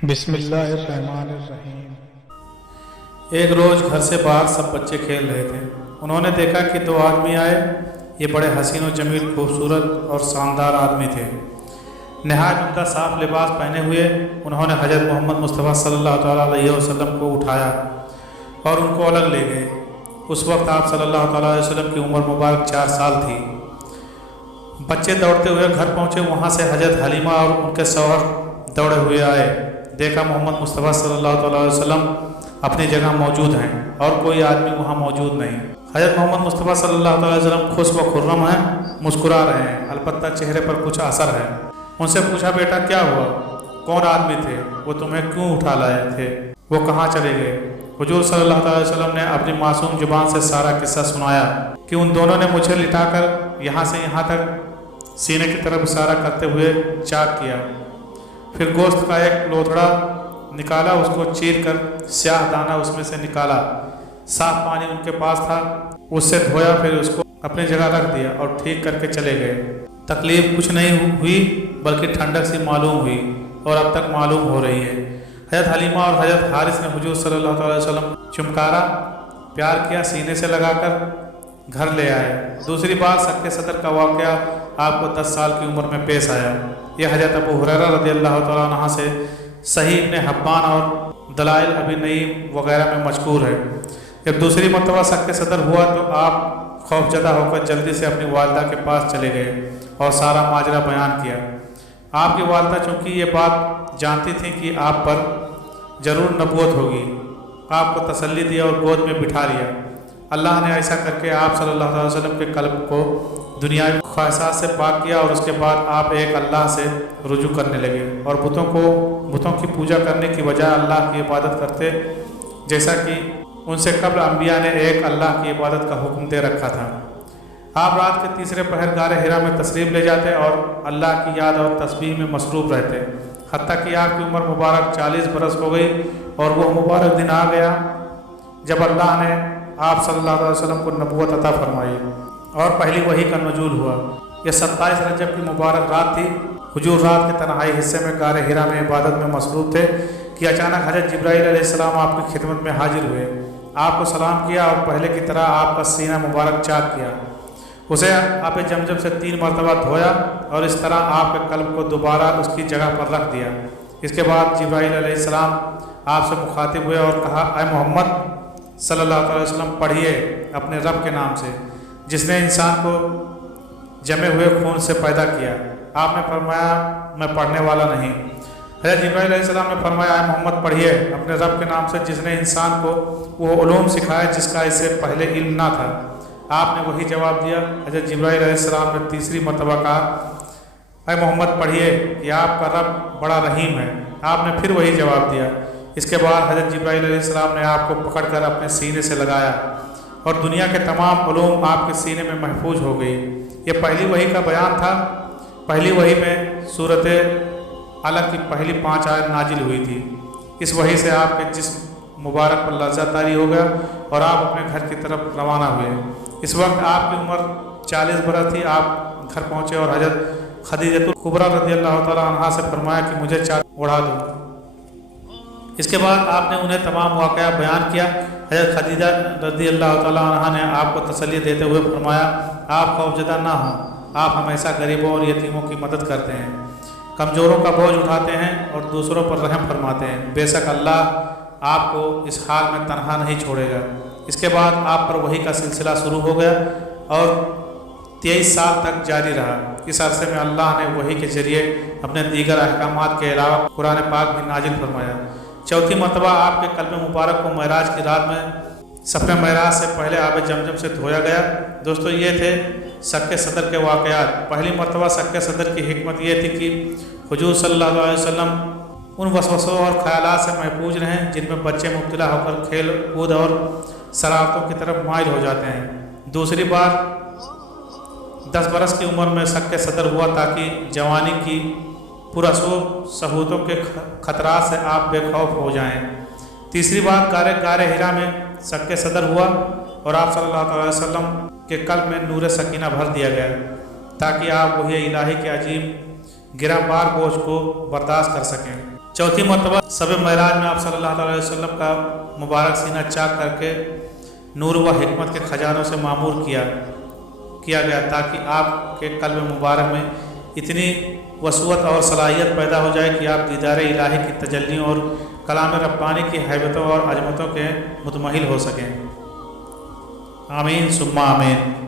बिस्मिल्लाहिर्रहमानिर्रहीम। एक रोज़ घर से बाहर सब बच्चे खेल रहे थे। उन्होंने देखा कि दो आदमी आए। ये बड़े हसीन और जमील, खूबसूरत और शानदार आदमी थे। नहायत उनका साफ लिबास पहने हुए उन्होंने हज़रत मोहम्मद मुस्तफ़ा सल्लल्लाहु अलैहि वसल्लम को उठाया और उनको अलग ले गए। उस वक्त आप सल्लल्लाहु अलैहि वसल्लम की उम्र मुबारक 4 साल थी। बच्चे दौड़ते हुए घर पहुँचे। वहाँ से हज़रत हलीमा और उनके शौहर दौड़े हुए आए। देखा मोहम्मद मुस्तफ़ा सल्लल्लाहु अलैहि वसल्लम अपनी जगह मौजूद हैं और कोई आदमी वहाँ मौजूद नहीं। हज़रत मोहम्मद मुस्तफ़ा सल्लल्लाहु अलैहि वसल्लम खुश व खुर्रम हैं, मुस्कुरा रहे हैं, अलबत्ता चेहरे पर कुछ असर है। उनसे पूछा, बेटा क्या हुआ? कौन आदमी थे? वो तुम्हें क्यों उठा लाए थे? वो कहाँ चले गए? हुजूर सल्लल्लाहु अलैहि वसल्लम ने अपनी मासूम जुबान से सारा किस्सा सुनाया कि उन दोनों ने मुझे लिटाकर यहाँ से यहाँ तक सीने की तरफ इशारा करते हुए चाक किया। फिर गोश्त का एक लोथड़ा निकाला, उसको चीर कर स्याह दाना उसमें से निकाला। साफ पानी उनके पास था, उससे धोया, फिर उसको अपनी जगह रख दिया और ठीक करके चले गए। तकलीफ कुछ नहीं हुई बल्कि ठंडक सी मालूम हुई और अब तक मालूम हो रही है। हज़रत हलीमा और हज़रत हारिस ने हुजूर सल्लल्लाहु अलैहि वसल्लम चुमकारा, प्यार किया, सीने से लगाकर घर ले आए। दूसरी बार सक्के सदर का वाक़या आपको 10 साल की उम्र में पेश आया। यह हज़रत अबू हुरैरा रज़ियल्लाहु तआला अन्हु से सही इब्न हब्बान और दलाइल अबी नईम वगैरह में मज़कूर है। जब दूसरी मरतबा सक्के सदर हुआ तो आप खौफजदा होकर जल्दी से अपनी वालिदा के पास चले गए और सारा माजरा बयान किया। आपकी वालिदा चूँकि ये बात जानती थी कि आप पर ज़रूर नबूवत होगी, आपको तसल्ली दिया और गोद में बिठा लिया। अल्लाह ने ऐसा करके आप सल्लल्लाहु अलैहि वसल्लम के कल्ब को दुनियावी ख्वाहिशात से पाक किया और उसके बाद आप एक अल्लाह से रुजू करने लगे और बुतों की पूजा करने की बजाय अल्लाह की इबादत करते, जैसा कि उनसे कब्ल अम्बिया ने एक अल्लाह की इबादत का हुक्म दे रखा था। आप रात के तीसरे पहर गारे हिरा में तशरीफ़ ले जाते और अल्लाह की याद और तस्बीह में मसरूफ़ रहते, हत्ता कि आपकी उम्र मुबारक 40 बरस हो गई और वह मुबारक दिन आ गया जब अल्लाह ने आप सल्लल्लाहु अलैहि वसल्लम को नबूवत अता फरमाई और पहली वही का नुज़ूल हुआ। यह 27 रजब की मुबारक रात थी। हुजूर रात के तन्हाई हिस्से में गारे हिरा में इबादत में मसरूफ़ थे कि अचानक हज़रत जिब्राईल अलैहिस्सलाम आपकी खिदमत में हाजिर हुए। आपको सलाम किया और पहले की तरह आपका सीना मुबारक चाक किया। उसे आप जमजम से 3 मरतबा धोया और इस तरह आपके कल्ब को दोबारा उसकी जगह पर रख दिया। इसके बाद जिब्राईल अलैहिस्सलाम आपसे मुखातिब हुए और कहा, ऐ मोहम्मद सल्लल्लाहु अलैहि वसल्लम, पढ़िए अपने रब के नाम से जिसने इंसान को जमे हुए खून से पैदा किया। आपने फरमाया, मैं पढ़ने वाला नहीं। हज़रत जिब्राईल अलैहिस्सलाम ने फरमाया, ऐ मोहम्मद, पढ़िए अपने रब के नाम से जिसने इंसान को वो उलूम सिखाया जिसका इससे पहले इल्म ना था। आपने वही जवाब दिया। हज़रत जिब्राईल अलैहिस्सलाम ने तीसरी मरतबा कहा, ऐ मोहम्मद, पढ़िए कि आपका रब बड़ा रहीम है। आपने फिर वही जवाब दिया। इसके बाद हज़रत जिब्राईल अलैहिस्सलाम ने आपको पकड़कर अपने सीने से लगाया और दुनिया के तमाम उलूम आपके सीने में महफूज हो गई। ये पहली वही का बयान था। पहली वही में सूरत अलग की पहली 5 आयत नाजिल हुई थी। इस वही से आपके जिस्म मुबारक पर लज़्ज़त तारी हो गया और आप अपने घर की तरफ रवाना हुए। इस वक्त आपकी उम्र 40 बरस थी। आप घर पहुँचे और हज़रत खदीजतुल कुबरा रज़ियल्लाहु तआला अन्हा से फरमाया कि मुझे चादर ओढ़ा दो। इसके बाद आपने उन्हें तमाम वाक़या बयान किया। हज़रत खदीजा रज़ियल्लाहु तआला अन्हा ने आपको तसल्ली देते हुए फरमाया, आप खौफजदा ना हों, आप हमेशा गरीबों और यतीमों की मदद करते हैं, कमज़ोरों का बोझ उठाते हैं और दूसरों पर रहम फरमाते हैं। बेशक अल्लाह आपको इस हाल में तनहा नहीं छोड़ेगा। इसके बाद आप पर वही का सिलसिला शुरू हो गया और 23 साल तक जारी रहा। इस अरसे में अल्लाह ने वही के ज़रिए अपने दीगर अहकामात के अलावा कुरान पाक भी नाजिल फरमाया। चौथी मरतबा आपके कल्ब मुबारक को महराज की रात में सफ़र महराज से पहले आब जमजम से धोया गया। दोस्तों, ये थे सक्के सदर के वाक़यात। पहली मरतबा सक्के सदर की हिकमत ये थी कि हुजूर सल्लल्लाहु अलैहि वसल्लम उन वसवसों और ख़यालात से महफूज रहें जिनमें बच्चे मुब्तला होकर खेल कूद और शरारतों की तरफ माइल हो जाते हैं। दूसरी बार 10 बरस की उम्र में सक्के सदर हुआ ताकि जवानी की पुरअसर सहूलतों के खतरात से आप बेखौफ हो जाएं। तीसरी बार गारे हिरा में सक्के सदर हुआ और आप सल्लल्लाहु अलैहि वसल्लम के कल्ब में नूर सकीना भर दिया गया ताकि आप वही इलाही के अजीम गिराबार बोझ को बर्दाश्त कर सकें। चौथी मरतबा शब महराज में आप सल्लल्लाहु अलैहि वसल्लम का मुबारक सीना चाक करके नूर व हिकमत के खजानों से मामूर किया गया ताकि आपके कल्ब मुबारक में इतनी वसूअत और सलाहियत पैदा हो जाए कि आप दीदार इलाही की तजल्लियों और कलाम रब्बानी की हैबतों और अजमतों के मुतमहिल हो सकें। आमीन सुम्मा आमीन।